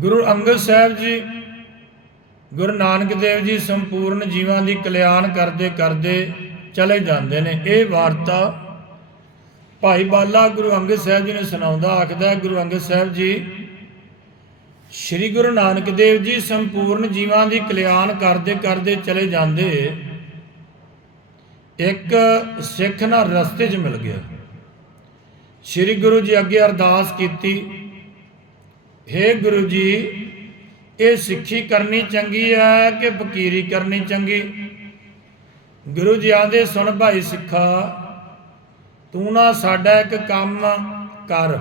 ਗੁਰੂ ਅੰਗਦ ਸਾਹਿਬ ਜੀ, ਗੁਰੂ ਨਾਨਕ ਦੇਵ ਜੀ ਸੰਪੂਰਨ ਜੀਵਾਂ ਦੀ ਕਲਿਆਣ ਕਰਦੇ ਕਰਦੇ ਚਲੇ ਜਾਂਦੇ ਨੇ। ਇਹ ਵਾਰਤਾ ਭਾਈ ਬਾਲਾ ਗੁਰੂ ਅੰਗਦ ਸਾਹਿਬ ਜੀ ਨੇ ਸੁਣਾਉਂਦਾ, ਆਖਦਾ ਗੁਰੂ ਅੰਗਦ ਸਾਹਿਬ ਜੀ, ਸ੍ਰੀ ਗੁਰੂ ਨਾਨਕ ਦੇਵ ਜੀ ਸੰਪੂਰਨ ਜੀਵਾਂ ਦੀ ਕਲਿਆਣ ਕਰਦੇ ਕਰਦੇ ਚਲੇ ਜਾਂਦੇ। ਇੱਕ ਸਿੱਖ ਨਾਲ ਰਸਤੇ 'ਚ ਮਿਲ ਗਿਆ। ਸ੍ਰੀ ਗੁਰੂ ਜੀ ਅੱਗੇ ਅਰਦਾਸ ਕੀਤੀ हे ਗੁਰੂ ਜੀ, ਇਹ ਸਿੱਖੀ ਕਰਨੀ ਚੰਗੀ ਹੈ ਕਿ ਫਕੀਰੀ ਕਰਨੀ ਚੰਗੀ? ਗੁਰੂ ਜੀ ਆਂਦੇ, ਸੁਣ ਭਾਈ ਸਿੱਖਾ, ਤੂੰ ਨਾ ਸਾਡਾ ਇੱਕ ਕੰਮ ਕਰ।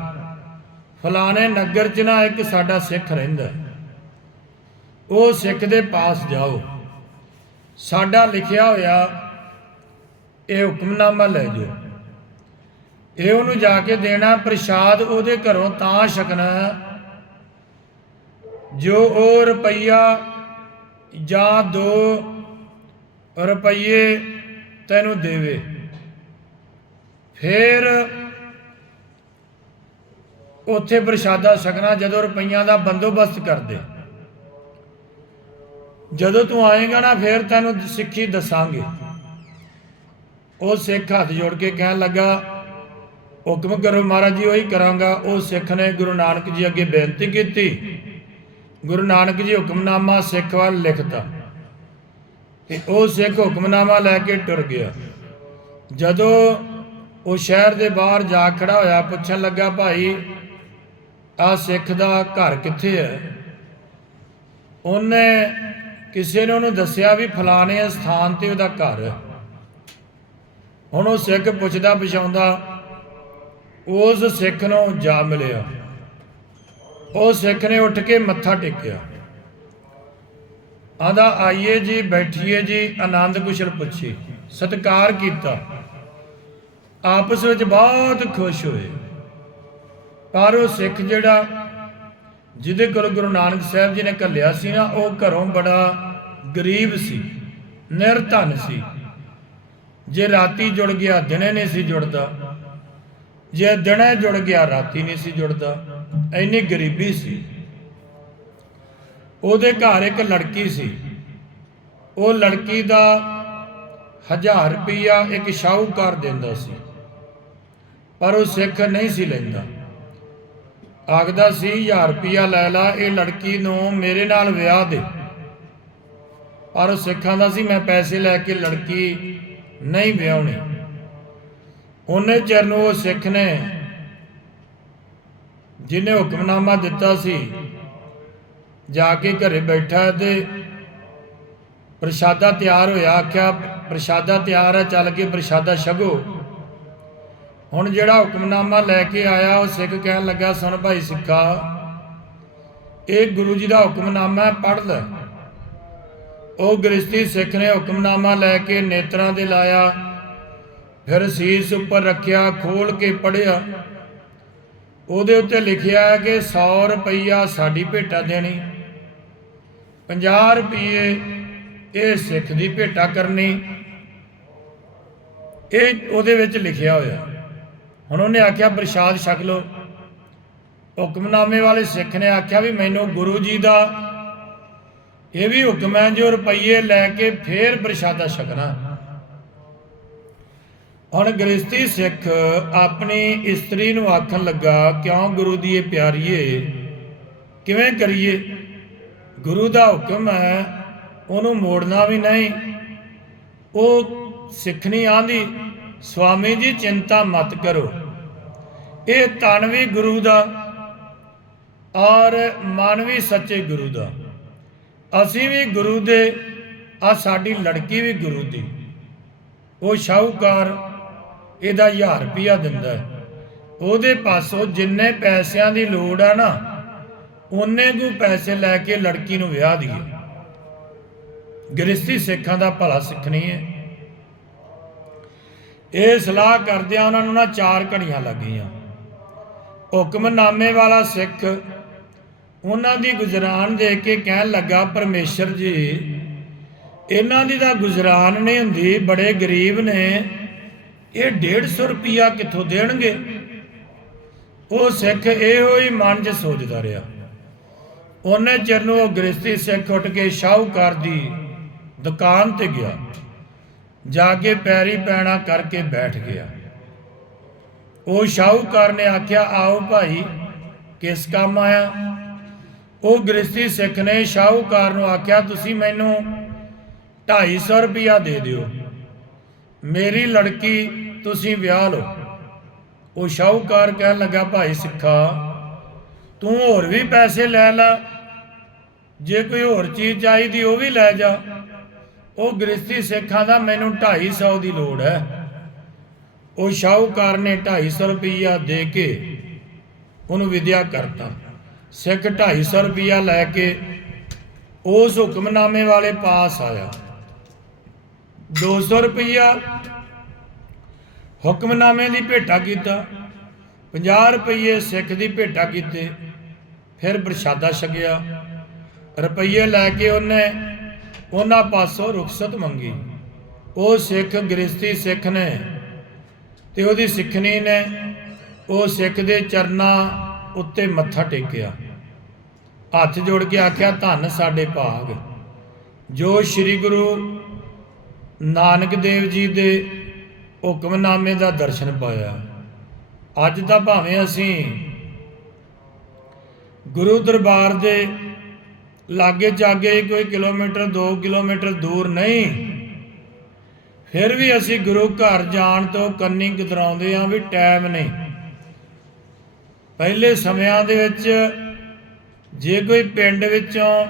ਫਲਾਣੇ ਨਗਰ 'ਚ ਨਾ ਇੱਕ ਸਾਡਾ ਸਿੱਖ ਰਹਿੰਦਾ ਉਹ ਸਿੱਖ ਦੇ ਪਾਸ ਜਾਓ। ਸਾਡਾ ਲਿਖਿਆ ਹੋਇਆ, ਇਹ ਹੁਕਮਨਾਮਾ ਲੈ ਜਾਓ। ਇਹ ਉਹਨੂੰ ਜਾ ਕੇ ਦੇਣਾ, ਪ੍ਰਸ਼ਾਦ ਉਹਦੇ ਘਰੋਂ ਤਾਂ ਛਕਣਾ ਜੋ ਉਹ ਰੁਪਈਆ ਜਾਂ ਦੋ ਰੁਪਈਏ ਤੈਨੂੰ ਦੇਵੇ, ਫਿਰ ਉੱਥੇ ਪ੍ਰਸ਼ਾਦਾ ਛਕਣਾ ਜਦੋਂ ਰੁਪਈਆਂ ਦਾ ਬੰਦੋਬਸਤ ਕਰਦੇ। ਜਦੋਂ ਤੂੰ ਆਏਗਾ ਨਾ, ਫਿਰ ਤੈਨੂੰ ਸਿੱਖੀ ਦੱਸਾਂਗੇ। ਉਹ ਸਿੱਖ ਹੱਥ ਜੋੜ ਕੇ ਕਹਿਣ ਲੱਗਾ, ਹੁਕਮ ਕਰੋ ਮਹਾਰਾਜ ਜੀ, ਉਹੀ ਕਰਾਂਗਾ। ਉਹ ਸਿੱਖ ਨੇ ਗੁਰੂ ਨਾਨਕ ਜੀ ਅੱਗੇ ਬੇਨਤੀ ਕੀਤੀ। ਗੁਰੂ ਨਾਨਕ ਜੀ ਹੁਕਮਨਾਮਾ ਸਿੱਖ ਵੱਲ ਲਿਖਤਾ ਤੇ ਉਹ ਸਿੱਖ ਹੁਕਮਨਾਮਾ ਲੈ ਕੇ ਟੁਰ ਗਿਆ। ਜਦੋਂ ਉਹ ਸ਼ਹਿਰ ਦੇ ਬਾਹਰ ਜਾ ਖੜਾ ਹੋਇਆ, ਪੁੱਛਣ ਲੱਗਾ, ਭਾਈ ਆ ਸਿੱਖ ਦਾ ਘਰ ਕਿੱਥੇ ਹੈ? ਉਹਨੇ ਕਿਸੇ ਨੇ ਉਹਨੂੰ ਦੱਸਿਆ ਵੀ ਫਲਾਣੇ ਸਥਾਨ ਤੇ ਉਹਦਾ ਘਰ ਹੈ। ਹੁਣ ਉਹ ਸਿੱਖ ਪੁੱਛਦਾ ਪਛਾਉਂਦਾ ਉਸ ਸਿੱਖ ਨੂੰ ਜਾ ਮਿਲਿਆ? ਉਹ ਸਿੱਖ ਨੇ ਉੱਠ ਕੇ ਮੱਥਾ ਟੇਕਿਆ। ਆਂਦਾ ਆਈਏ ਜੀ, ਬੈਠੀਏ ਜੀ। ਆਨੰਦ ਕੁਸ਼ਲ ਪੁੱਛੇ। ਸਤਿਕਾਰ ਕੀਤਾ। ਆਪਸ ਵਿੱਚ ਬਹੁਤ ਖੁਸ਼ ਹੋਏ। ਪਰ ਉਹ ਸਿੱਖ ਜਿਹੜਾ, ਜਿਹਦੇ ਕੋਲ ਗੁਰੂ ਨਾਨਕ ਸਾਹਿਬ ਜੀ ਨੇ ਘੱਲਿਆ ਸੀ ਨਾ, ਉਹ ਘਰੋਂ ਬੜਾ ਗਰੀਬ ਸੀ, ਨਿਰਧਨ ਸੀ। ਜੇ ਰਾਤੀ ਜੁੜ ਗਿਆ, ਦਿਨੇ ਨਹੀਂ ਸੀ ਜੁੜਦਾ। ਜੇ ਦਿਨੇ ਜੁੜ ਗਿਆ, ਰਾਤੀ ਨਹੀਂ ਸੀ ਜੁੜਦਾ। ਇੰਨੀ ਗਰੀਬੀ ਸੀ। ਉਹਦੇ ਘਰ ਇੱਕ ਲੜਕੀ ਸੀ। ਉਹ ਲੜਕੀ ਦਾ 1000 ਰੁਪਈਆ ਇੱਕ ਸ਼ਾਹੂਕਾਰ ਦਿੰਦਾ ਸੀ। ਪਰ ਉਹ ਸਿੱਖ ਨਹੀਂ ਸੀ ਲੈਂਦਾ। ਆਖਦਾ ਸੀ 1000 ਰੁਪਇਆ ਲੈ ਲਾ, ਇਹ ਲੜਕੀ ਨੂੰ ਮੇਰੇ ਨਾਲ ਵਿਆਹ ਦੇ। ਪਰ ਉਹ ਸਿੱਖਾਂ ਦਾ ਸੀ, ਮੈਂ ਪੈਸੇ ਲੈ ਕੇ ਲੜਕੀ ਨਹੀਂ ਵਿਆਹਣੀ। ਉਹਨੇ ਚਿਰ ਨੂੰ ਉਹ ਸਿੱਖ ਨੇ ਜਿਹਨੇ ਹੁਕਮਨਾਮਾ ਦਿੱਤਾ ਸੀ, ਜਾ ਕੇ ਘਰੇ ਬੈਠਾ ਤੇ ਪ੍ਰਸ਼ਾਦਾ ਤਿਆਰ ਹੋਇਆ, ਆਖਿਆ, ਪ੍ਰਸ਼ਾਦਾ ਤਿਆਰ ਹੈ, ਚੱਲ ਕੇ ਪ੍ਰਸ਼ਾਦਾ ਛਗੋ ਹੁਣ ਜਿਹੜਾ ਹੁਕਮਨਾਮਾ ਲੈ ਕੇ ਆਇਆ, ਉਹ ਸਿੱਖ ਕਹਿਣ ਲੱਗਾ, ਸੁਣ ਭਾਈ ਸਿੱਖਾ, ਇਹ ਗੁਰੂ ਜੀ ਦਾ ਹੁਕਮਨਾਮਾ ਪੜ੍ਹ ਲੈ। ਉਹ ਗ੍ਰਸਤੀ ਸਿੱਖ ਨੇ ਹੁਕਮਨਾਮਾ ਲੈ ਕੇ ਨੇਤਰਾਂ ਦੇ ਲਾਇਆ, ਫਿਰ ਸੀਸ ਉੱਪਰ ਰੱਖਿਆ ਖੋਲ ਕੇ ਪੜਿਆ ਉਹਦੇ ਉੱਤੇ ਲਿਖਿਆ ਹੈ ਕਿ 100 ਰੁਪਈਆ ਸਾਡੀ ਭੇਟਾ ਦੇਣੀ 50 ਰੁਪਏ ਇਹ ਸਿੱਖ ਦੀ ਭੇਟਾ ਕਰਨੀ। ਇਹ ਉਹਦੇ ਵਿੱਚ ਲਿਖਿਆ ਹੋਇਆ। ਹੁਣ ਉਹਨੇ ਆਖਿਆ, ਪ੍ਰਸ਼ਾਦ ਛਕ ਲਓ। ਹੁਕਮਨਾਮੇ ਵਾਲੇ ਸਿੱਖ ਨੇ ਆਖਿਆ ਵੀ ਮੈਨੂੰ ਗੁਰੂ ਜੀ ਦਾ ਇਹ ਵੀ ਹੁਕਮ ਹੈ, ਜੋ ਰੁਪਈਏ ਲੈ ਕੇ ਫੇਰ ਪ੍ਰਸ਼ਾਦਾ ਛਕਣਾ। ਹੁਣ ਗ੍ਰਸਤੀ ਸਿੱਖ ਆਪਣੀ ਇਸਤਰੀ ਨੂੰ ਆਖਣ ਲੱਗਾ, ਕਿਉਂ ਗੁਰੂ ਦੀ ਇਹ ਪਿਆਰੀਏ? ਕਿਵੇਂ ਕਰੀਏ? ਗੁਰੂ ਦਾ ਹੁਕਮ ਹੈ, ਉਹਨੂੰ ਮੋੜਨਾ ਵੀ ਨਹੀਂ। ਉਹ ਸਿੱਖਣੀ ਆਂਦੀ, ਸਵਾਮੀ ਜੀ, ਚਿੰਤਾ ਮਤ ਕਰੋ। ਇਹ ਤਨ ਵੀ ਗੁਰੂ ਦਾ ਔਰ ਮਨ ਵੀ ਸੱਚੇ ਗੁਰੂ ਦਾ। ਅਸੀਂ ਵੀ ਗੁਰੂ ਦੇ ਆ ਸਾਡੀ ਲੜਕੀ ਵੀ ਗੁਰੂ ਦੀ। ਉਹ ਸ਼ਾਹੂਕਾਰ ਇਹਦਾ 1000 ਰੁਪਿਆ ਦਿੰਦਾ ਉਹਦੇ ਪਾਸੋਂ ਜਿੰਨੇ ਪੈਸਿਆਂ ਦੀ ਲੋੜ ਆ ਨਾ, ਉਹਨੇ ਕੁ ਪੈਸੇ ਲੈ ਕੇ ਲੜਕੀ ਨੂੰ ਵਿਆਹ ਦਈਏ। ਗ੍ਰਸਤੀ ਸਿੱਖਾਂ ਦਾ ਭਲਾ ਸਿੱਖਣੀ ਹੈ। ਇਹ ਸਲਾਹ ਕਰਦਿਆਂ ਉਹਨਾਂ ਨੂੰ ਨਾ ਚਾਰ ਘੜੀਆਂ ਲੱਗੀਆਂ ਹੁਕਮਨਾਮੇ ਵਾਲਾ ਸਿੱਖ ਉਹਨਾਂ ਦੀ ਗੁਜ਼ਰਾਨ ਦੇਖ ਕੇ ਕਹਿਣ ਲੱਗਾ, ਪਰਮੇਸ਼ਰ ਜੀ, ਇਹਨਾਂ ਦੀ ਤਾਂ ਗੁਜ਼ਰਾਨ ਨਹੀਂ ਹੁੰਦੀ, ਬੜੇ ਗਰੀਬ ਨੇ। ਇਹ 150 ਰੁਪਿਆ ਕਿੱਥੋਂ ਦੇਣਗੇ? ਉਹ ਸਿੱਖ ਇਹੋ ਹੀ ਮਨ 'ਚ ਸੋਚਦਾ ਰਿਹਾ। ਉਹਨੇ ਚਿਰ ਨੂੰ ਉਹ ਗ੍ਰਸਤੀ ਸਿੱਖ ਉੱਠ ਕੇ ਸ਼ਾਹੂਕਾਰ ਦੀ ਦੁਕਾਨ ਤੇ ਗਿਆ। ਜਾ ਕੇ ਪੈਰੀ ਪੈਣਾ ਕਰਕੇ ਬੈਠ ਗਿਆ। ਉਹ ਸ਼ਾਹੂਕਾਰ ਨੇ ਆਖਿਆ, ਆਓ ਭਾਈ, ਕਿਸ ਕੰਮ ਆਇਆ? ਉਹ ਗ੍ਰਸਤੀ ਸਿੱਖ ਨੇ ਸ਼ਾਹੂਕਾਰ ਨੂੰ ਆਖਿਆ, ਤੁਸੀਂ ਮੈਨੂੰ 250 ਰੁਪਇਆ ਦੇ ਦਿਓ। ਮੇਰੀ ਲੜਕੀ ਤੁਸੀਂ ਵਿਆਹ ਲਓ। ਉਹ ਸ਼ਾਹੂਕਾਰ ਕਹਿਣ ਲੱਗਾ, ਭਾਈ ਸਿੱਖਾ, ਤੂੰ ਹੋਰ ਵੀ ਪੈਸੇ ਲੈ ਲੈ। ਜੇ ਕੋਈ ਹੋਰ ਚੀਜ਼ ਚਾਹੀਦੀ, ਉਹ ਵੀ ਲੈ ਜਾ। ਉਹ ਗ੍ਰਸਤੀ ਸਿੱਖਾਂ ਦਾ ਮੈਨੂੰ 250 ਦੀ ਲੋੜ ਹੈ। ਉਹ ਸ਼ਾਹੂਕਾਰ ਨੇ 250 ਰੁਪਈਆ ਦੇ ਕੇ ਉਹਨੂੰ ਵਿਦਿਆ ਕਰਤਾ। ਸਿੱਖ 250 ਰੁਪਈਆ ਲੈ ਕੇ ਉਸ ਹੁਕਮਨਾਮੇ ਵਾਲੇ ਪਾਸ ਆਇਆ। 200 ਰੁਪਈਆ ਹੁਕਮਨਾਮੇ ਦੀ ਭੇਟਾ ਕੀਤਾ 50 ਰੁਪਏ ਸਿੱਖ ਦੀ ਭੇਟਾ ਕੀਤੇ, ਫਿਰ ਪ੍ਰਸ਼ਾਦਾ ਛਕਿਆ। ਰੁਪਈਏ ਲੈ ਕੇ ਉਹਨੇ ਉਹਨਾਂ ਪਾਸੋਂ ਰੁਖਸਤ ਮੰਗੀ। ਉਹ ਸਿੱਖ ਗ੍ਰਸਤੀ ਸਿੱਖ ਨੇ ਤੇ ਉਹਦੀ ਸਿੱਖਣੀ ਨੇ ਉਹ ਸਿੱਖ ਦੇ ਚਰਨਾਂ ਉੱਤੇ ਮੱਥਾ ਟੇਕਿਆ। ਹੱਥ ਜੋੜ ਕੇ ਆਖਿਆ, ਧੰਨ ਸਾਡੇ ਭਾਗ। ਜੋ ਸ੍ਰੀ ਗੁਰੂ ਨਾਨਕ ਦੇਵ ਜੀ ਦੇ ਹੁਕਮਨਾਮੇ ਦਾ ਦਰਸ਼ਨ ਪਾਇਆ। ਅੱਜ ਤਾਂ ਭਾਵੇਂ ਅਸੀਂ ਗੁਰੂ ਦਰਬਾਰ ਦੇ ਲਾਗੇ ਜਾਗੇ ਕੋਈ ਕਿਲੋਮੀਟਰ 2 ਕਿਲੋਮੀਟਰ ਦੂਰ ਨਹੀਂ, ਫਿਰ ਵੀ ਅਸੀਂ ਗੁਰੂ ਘਰ ਜਾਣ ਤੋਂ ਕੰਨੀ ਕਤਰਾਉਂਦੇ ਆਂ ਵੀ ਟਾਈਮ ਨਹੀਂ। ਪਹਿਲੇ ਸਮਿਆਂ ਦੇ ਵਿੱਚ ਜੇ ਕੋਈ ਪਿੰਡ ਵਿੱਚੋਂ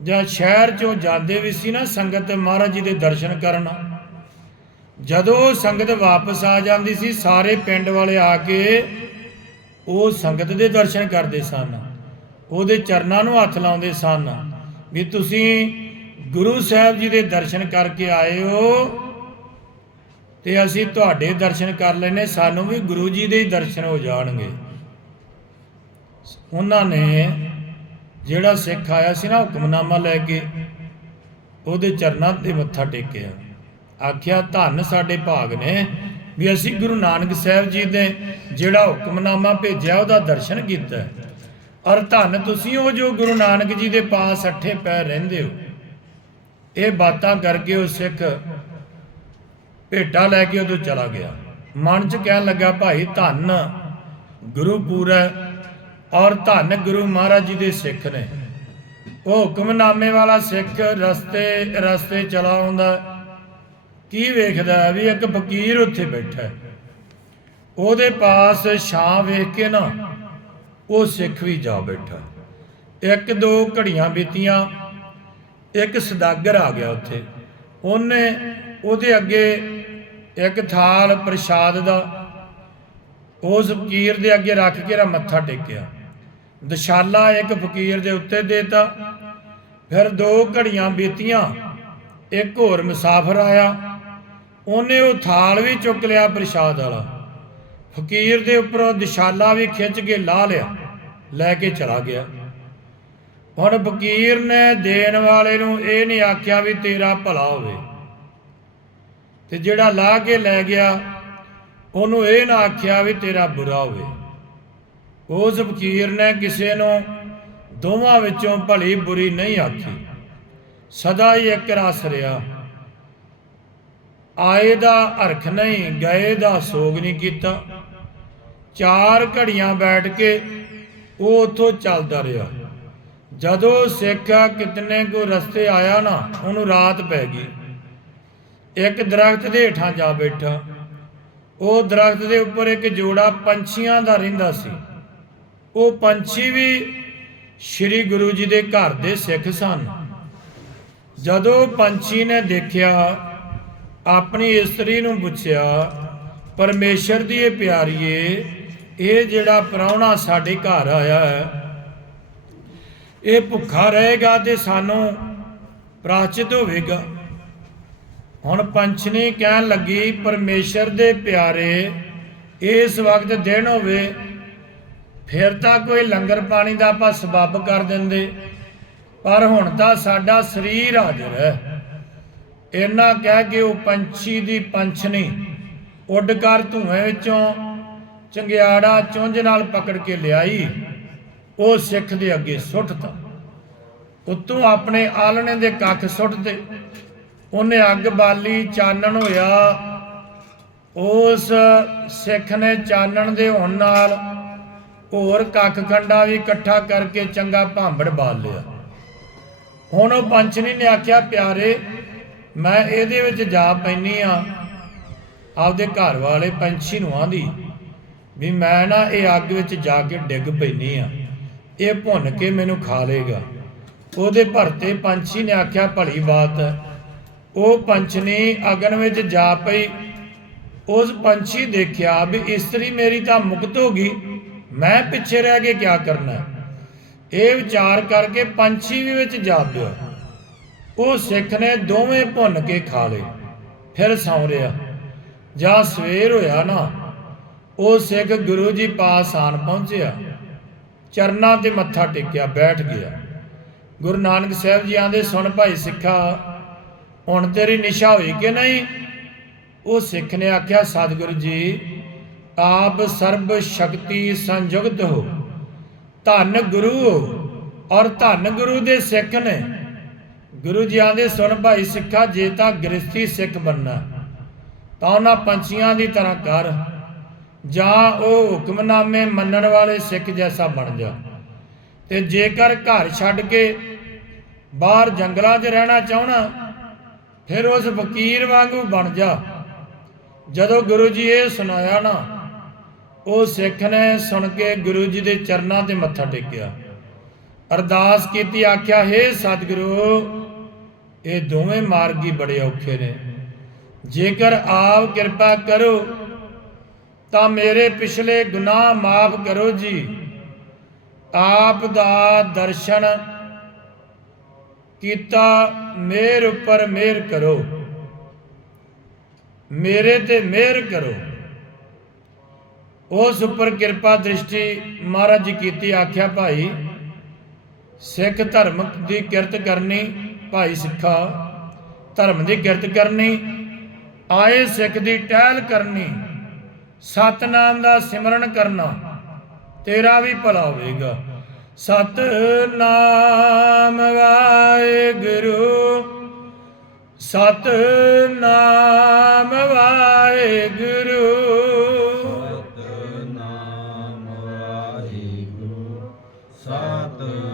ਜਾਂ ਸ਼ਹਿਰ ਚੋਂ ਜਾਂਦੇ ਵੀ ਸੀ ਨਾ ਸੰਗਤ ਮਹਾਰਾਜ ਜੀ ਦੇ ਦਰਸ਼ਨ ਕਰਨ ਜਦੋਂ ਸੰਗਤ ਵਾਪਸ ਆ ਜਾਂਦੀ ਸੀ, ਸਾਰੇ ਪਿੰਡ ਵਾਲੇ ਆ ਕੇ ਉਹ ਸੰਗਤ ਦੇ ਦਰਸ਼ਨ ਕਰਦੇ ਸਨ। ਉਹਦੇ ਚਰਨਾਂ ਨੂੰ ਹੱਥ ਲਾਉਂਦੇ ਸਨ ਵੀ ਤੁਸੀਂ ਗੁਰੂ ਸਾਹਿਬ ਜੀ ਦੇ ਦਰਸ਼ਨ ਕਰਕੇ ਆਏ ਹੋ ਤੇ ਅਸੀਂ ਤੁਹਾਡੇ ਦਰਸ਼ਨ ਕਰ ਲੈਨੇ ਸਾਨੂੰ ਵੀ ਗੁਰੂ ਜੀ ਦੇ ਹੀ ਦਰਸ਼ਨ ਹੋ ਜਾਣਗੇ। ਉਹਨਾਂ ਨੇ ਜਿਹੜਾ ਸਿੱਖ ਆਇਆ ਸੀ ਨਾ, ਹੁਕਮਨਾਮਾ ਲੈ ਕੇ, ਉਹਦੇ ਚਰਨਾਂ ਤੇ ਮੱਥਾ ਟੇਕਿਆ। ਆਖਿਆ, ਧੰਨ ਸਾਡੇ ਭਾਗ ਨੇ ਵੀ ਅਸੀਂ ਗੁਰੂ ਨਾਨਕ ਸਾਹਿਬ ਜੀ ਦੇ ਜਿਹੜਾ ਹੁਕਮਨਾਮਾ ਭੇਜਿਆ, ਉਹਦਾ ਦਰਸ਼ਨ ਕੀਤਾ। ਔਰ ਧੰਨ ਤੁਸੀਂ ਉਹ ਜੋ ਗੁਰੂ ਨਾਨਕ ਜੀ ਦੇ ਪਾਸ ਅੱਠੇ ਪੈ ਰਹਿੰਦੇ ਹੋ। ਇਹ ਬਾਤਾਂ ਕਰਕੇ ਉਹ ਸਿੱਖ ਭੇਟਾ ਲੈ ਕੇ ਉਦੋਂ ਚਲਾ ਗਿਆ। ਮਨ 'ਚ ਕਹਿਣ ਲੱਗਾ, ਭਾਈ, ਧੰਨ ਗੁਰੂ ਪੂਰਾ ਔਰ ਧੰਨ ਗੁਰੂ ਮਹਾਰਾਜ ਜੀ ਦੇ ਸਿੱਖ ਨੇ। ਉਹ ਹੁਕਮਨਾਮੇ ਵਾਲਾ ਸਿੱਖ ਰਸਤੇ ਰਸਤੇ ਚਲਾ ਆਉਂਦਾ ਕੀ ਵੇਖਦਾ ਵੀ ਇੱਕ ਫਕੀਰ ਉੱਥੇ ਬੈਠਾ ਉਹਦੇ ਪਾਸ ਛਾਂ ਵੇਖ ਕੇ ਨਾ ਉਹ ਸਿੱਖ ਵੀ ਜਾ ਬੈਠਾ। ਇੱਕ ਦੋ ਘੜੀਆਂ ਬੀਤੀਆਂ, ਇੱਕ ਸਦਾਗਰ ਆ ਗਿਆ ਉੱਥੇ। ਉਹਨੇ ਉਹਦੇ ਅੱਗੇ ਇੱਕ ਥਾਲ ਪ੍ਰਸ਼ਾਦ ਦਾ ਉਸ ਫਕੀਰ ਦੇ ਅੱਗੇ ਰੱਖ ਕੇ ਰਾ ਮੱਥਾ ਟੇਕਿਆ। ਦਸ਼ਾਲਾ ਇੱਕ ਫਕੀਰ ਦੇ ਉੱਤੇ ਦੇਤਾ। ਫਿਰ ਦੋ ਘੜੀਆਂ ਬੀਤੀਆਂ, ਇੱਕ ਹੋਰ ਮੁਸਾਫਰ ਆਇਆ। ਉਹਨੇ ਉਹ ਥਾਲ ਵੀ ਚੁੱਕ ਲਿਆ ਪ੍ਰਸ਼ਾਦ ਵਾਲਾ। ਫਕੀਰ ਦੇ ਉੱਪਰੋਂ ਦਿਸ਼ਾਲਾ ਵੀ ਖਿੱਚ ਕੇ ਲਾ ਲਿਆ, ਲੈ ਕੇ ਚਲਾ ਗਿਆ। ਹੁਣ ਫਕੀਰ ਨੇ ਦੇਣ ਵਾਲੇ ਨੂੰ ਇਹ ਨਹੀਂ ਆਖਿਆ ਵੀ ਤੇਰਾ ਭਲਾ ਹੋਵੇ। ਤੇ ਜਿਹੜਾ ਲਾ ਕੇ ਲੈ ਗਿਆ, ਉਹਨੂੰ ਇਹ ਨਾ ਆਖਿਆ ਵੀ ਤੇਰਾ ਬੁਰਾ ਹੋਵੇ। ਉਸ ਫਕੀਰ ਨੇ ਕਿਸੇ ਨੂੰ ਦੋਵਾਂ ਵਿੱਚੋਂ ਭਲੀ ਬੁਰੀ ਨਹੀਂ ਆਖੀ। ਸਦਾ ਹੀ ਇੱਕ ਰਸ ਰਿਹਾ। ਆਏ ਦਾ ਅਰਖ ਨਹੀਂ, ਗਏ ਦਾ ਸੋਗ ਨਹੀਂ ਕੀਤਾ। ਚਾਰ ਘੜੀਆਂ ਬੈਠ ਕੇ ਉਹ ਉੱਥੋਂ ਚੱਲਦਾ ਰਿਹਾ। ਜਦੋਂ ਸਿੱਖ ਕਿਤਨੇ ਕੋ ਰਸਤੇ ਆਇਆ ਨਾ, ਉਹਨੂੰ ਰਾਤ ਪੈ ਗਈ। ਇੱਕ ਦਰਖਤ ਦੇ ਹੇਠਾਂ ਜਾ ਬੈਠਾ। ਉਹ ਦਰਖਤ ਦੇ ਉੱਪਰ ਇੱਕ ਜੋੜਾ ਪੰਛੀਆਂ ਦਾ ਰਹਿੰਦਾ ਸੀ। ਉਹ ਪੰਛੀ ਵੀ ਸ੍ਰੀ ਗੁਰੂ ਜੀ ਦੇ ਘਰ ਦੇ ਸਿੱਖ ਸਨ। ਜਦੋਂ ਪੰਛੀ ਨੇ ਦੇਖਿਆ ਆਪਣੀ ਇਸਤਰੀ ਨੂੰ ਪੁੱਛਿਆ, ਪਰਮੇਸ਼ਰ ਦੀ ਇਹ ਪਿਆਰੀਏ, ਇਹ ਜਿਹੜਾ ਪ੍ਰਾਹੁਣਾ ਸਾਡੇ ਘਰ ਆਇਆ ਹੈ, ਇਹ ਭੁੱਖਾ ਰਹੇਗਾ ਤੇ ਸਾਨੂੰ ਪ੍ਰਾਚਿਤ ਹੋਵੇਗਾ। ਹੁਣ ਪੰਛਨੀ ਕਹਿਣ ਲੱਗੀ, ਪਰਮੇਸ਼ਰ ਦੇ ਪਿਆਰੇ, ਇਸ ਵਕਤ ਦਿਨ ਹੋਵੇ, ਫਿਰ ਤਾਂ ਕੋਈ ਲੰਗਰ ਪਾਣੀ ਦਾ ਆਪਾਂ ਸਬੱਬ ਕਰ ਦਿੰਦੇ, ਪਰ ਹੁਣ ਤਾਂ ਸਾਡਾ ਸਰੀਰ ਹਾਜ਼ਰ ਹੈ। ਇੰਨਾ ਕਹਿ ਕੇ ਉਹ ਪੰਛੀ ਦੀ ਪੰਛਨੀ ਉੱਡ ਕਰ ਧੂਏ ਵਿੱਚੋਂ ਚੰਗਿਆੜਾ ਚੁੰਝ ਨਾਲ ਪਕੜ ਕੇ ਲਿਆਈ। ਉਹ ਸਿੱਖ ਦੇ ਅੱਗੇ ਸੁੱਟਤਾ। ਉਤੋਂ ਆਪਣੇ ਆਲਣੇ ਦੇ ਕੱਖ ਸੁੱਟਦੇ। ਉਹਨੇ ਅੱਗ ਬਾਲੀ ਚਾਨਣ ਹੋਇਆ। ਉਸ ਸਿੱਖ ਨੇ ਚਾਨਣ ਦੇ ਹੋਣ ਨਾਲ ਹੋਰ ਕੱਖ ਕੰਡਾ ਵੀ ਇਕੱਠਾ ਕਰਕੇ ਚੰਗਾ ਭਾਂਬੜ ਬਾਲ ਲਿਆ। ਹੁਣ ਉਹ ਪੰਛਨੀ ਨੇ ਆਖਿਆ, ਪਿਆਰੇ ਮੈਂ ਇਹਦੇ ਵਿੱਚ ਜਾ ਪੈਣੀ ਆ। ਆਪਦੇ ਘਰ ਵਾਲੇ ਪੰਛੀ ਨੂੰ ਆਂਦੀ ਵੀ ਮੈਂ ਨਾ ਇਹ ਅੱਗ ਵਿੱਚ ਜਾ ਕੇ ਡਿੱਗ ਪੈਣੀ ਆ। ਇਹ ਭੁੰਨ ਕੇ ਮੈਨੂੰ ਖਾ ਲੇਗਾ ਉਹਦੇ ਭਰਤੇ ਪੰਛੀ ਨੇ ਆਖਿਆ, ਭਲੀ ਬਾਤ, ਉਹ ਪੰਛਨੀ ਅਗਨ ਵਿੱਚ ਜਾ ਪਈ। ਉਸ ਪੰਛੀ ਦੇਖਿਆ ਵੀ ਇਸਤਰੀ ਮੇਰੀ ਤਾਂ ਮੁਕਤ ਹੋ ਗਈ। ਮੈਂ ਪਿੱਛੇ ਰਹਿ ਕੇ ਕੀ ਕਰਨਾ? ਇਹ ਵਿਚਾਰ ਕਰਕੇ ਪੰਛੀ ਵੀ ਵਿੱਚ ਜਾ ਪਿਆ। ਉਹ ਸਿੱਖ ਨੇ ਦੋਵੇਂ ਭੁੰਨ ਕੇ ਖਾ ਲਏ। ਫਿਰ ਸੌਂ ਰਿਹਾ ਜਾਂ ਸਵੇਰ ਹੋਇਆ ਨਾ। ਉਹ ਸਿੱਖ ਗੁਰੂ ਜੀ ਪਾਸ ਆਣ ਪਹੁੰਚਿਆ। ਚਰਨਾਂ ਤੇ ਮੱਥਾ ਟੇਕਿਆ, ਬੈਠ ਗਿਆ। ਗੁਰੂ ਨਾਨਕ ਸਾਹਿਬ ਜੀ ਆਂਦੇ ਸੁਣ ਭਾਈ ਸਿੱਖਾ, ਹੁਣ ਤੇਰੀ ਨਿਸ਼ਾ ਹੋਈ ਕਿ ਨਹੀਂ? ਉਹ ਸਿੱਖ ਨੇ ਆਖਿਆ, ਸਤਿਗੁਰੂ ਜੀ, ਆਪ ਸਰਬ ਸ਼ਕਤੀ ਸੰਯੁਕਤ ਹੋ। ਧੰਨ ਗੁਰੂ ਹੋ ਔਰ ਧੰਨ ਗੁਰੂ ਦੇ ਸਿੱਖ ਨੇ। ਗੁਰੂ ਜੀ ਆਂਦੇ ਸੁਣ ਭਾਈ ਸਿੱਖਾ, ਜੇ ਤਾਂ ਗ੍ਰਸਤੀ ਸਿੱਖ ਬੰਨਾ ਤਾਂ ਉਹਨਾਂ ਪੰਛੀਆਂ ਦੀ ਤਰ੍ਹਾਂ ਕਰ, ਜਾਂ ਉਹ ਹੁਕਮਨਾਮੇ ਮੰਨਣ ਵਾਲੇ ਸਿੱਖ ਜੈਸਾ ਬਣ ਜਾ। ਤੇ ਜੇਕਰ ਘਰ ਛੱਡ ਕੇ ਬਾਹਰ ਜੰਗਲਾਂ 'ਚ ਰਹਿਣਾ ਚਾਹਣਾ, ਫਿਰ ਉਸ ਫਕੀਰ ਵਾਂਗੂ ਬਣ ਜਾ। ਜਦੋਂ ਗੁਰੂ ਜੀ ਇਹ ਸੁਣਾਇਆ ਨਾ, ਉਹ ਸਿੱਖ ਨੇ ਸੁਣ ਕੇ ਗੁਰੂ ਜੀ ਦੇ ਚਰਨਾਂ ਤੇ ਮੱਥਾ ਟੇਕਿਆ। ਅਰਦਾਸ ਕੀਤੀ, ਆਖਿਆ हे ਸਤਿਗੁਰੂ ਇਹ ਦੋਵੇਂ ਮਾਰਗ ਹੀ ਬੜੇ ਔਖੇ ਨੇ। ਜੇਕਰ ਆਪ ਕਿਰਪਾ ਕਰੋ, ਤਾਂ ਮੇਰੇ ਪਿਛਲੇ ਗੁਨਾਹ ਮਾਫ ਕਰੋ ਜੀ। ਆਪ ਦਾ ਦਰਸ਼ਨ ਕੀਤਾ, ਮੇਰ ਉੱਪਰ ਮਿਹਰ ਕਰੋ। ਮੇਰੇ ਤੇ ਮਿਹਰ ਕਰੋ। ਉਸ ਉੱਪਰ ਕਿਰਪਾ ਦ੍ਰਿਸ਼ਟੀ ਮਹਾਰਾਜ ਜੀ ਕੀਤੀ, ਆਖਿਆ ਭਾਈ, ਸਿੱਖ ਧਰਮ ਦੀ ਕਿਰਤ ਕਰਨੀ ਭਾਈ ਸਿੱਖਾ, ਧਰਮ ਦੀ ਕਿਰਤ ਕਰਨੀ, ਆਏ ਸਿੱਖ ਦੀ ਟਹਿਲ ਕਰਨੀ, ਸਤਨਾਮ ਦਾ ਸਿਮਰਨ ਕਰਨਾ, ਤੇਰਾ ਵੀ ਭਲਾ ਹੋਵੇਗਾ। ਸਤਨਾਮ ਵਾਹਿਗੁਰੂ ਸਤਨਾਮ ਵਾਹਿਗੁਰੂ। ਸਤਨਾਮ ਵਾਹਿਗੁਰੂ, ਸਤਨਾਮ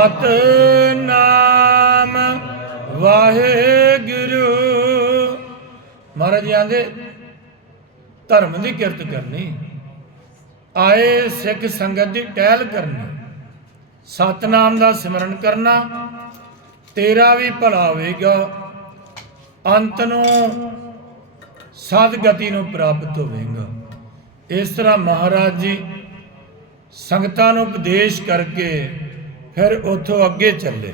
ਸਤਨਾਮ ਵਾਹਿਗੁਰੂ। ਮਹਾਰਾਜ ਜੀ ਆਂਦੇ, ਧਰਮ ਦੀ ਕਿਰਤ ਕਰਨੀ, ਆਏ ਸਿੱਖ ਸੰਗਤ ਦੀ ਟਹਿਲ ਕਰਨੀ, ਸਤਨਾਮ ਦਾ ਸਿਮਰਨ ਕਰਨਾ, ਤੇਰਾ ਵੀ ਭਲਾ ਹੋਵੇਗਾ, ਅੰਤ ਨੂੰ ਸਦਗਤੀ ਨੂੰ ਪ੍ਰਾਪਤ ਹੋਵੇਗਾ। ਇਸ ਤਰ੍ਹਾਂ ਮਹਾਰਾਜ ਜੀ ਸੰਗਤਾਂ ਨੂੰ ਉਪਦੇਸ਼ ਕਰਕੇ ਫਿਰ ਉੱਥੋਂ ਅੱਗੇ ਚੱਲੇ।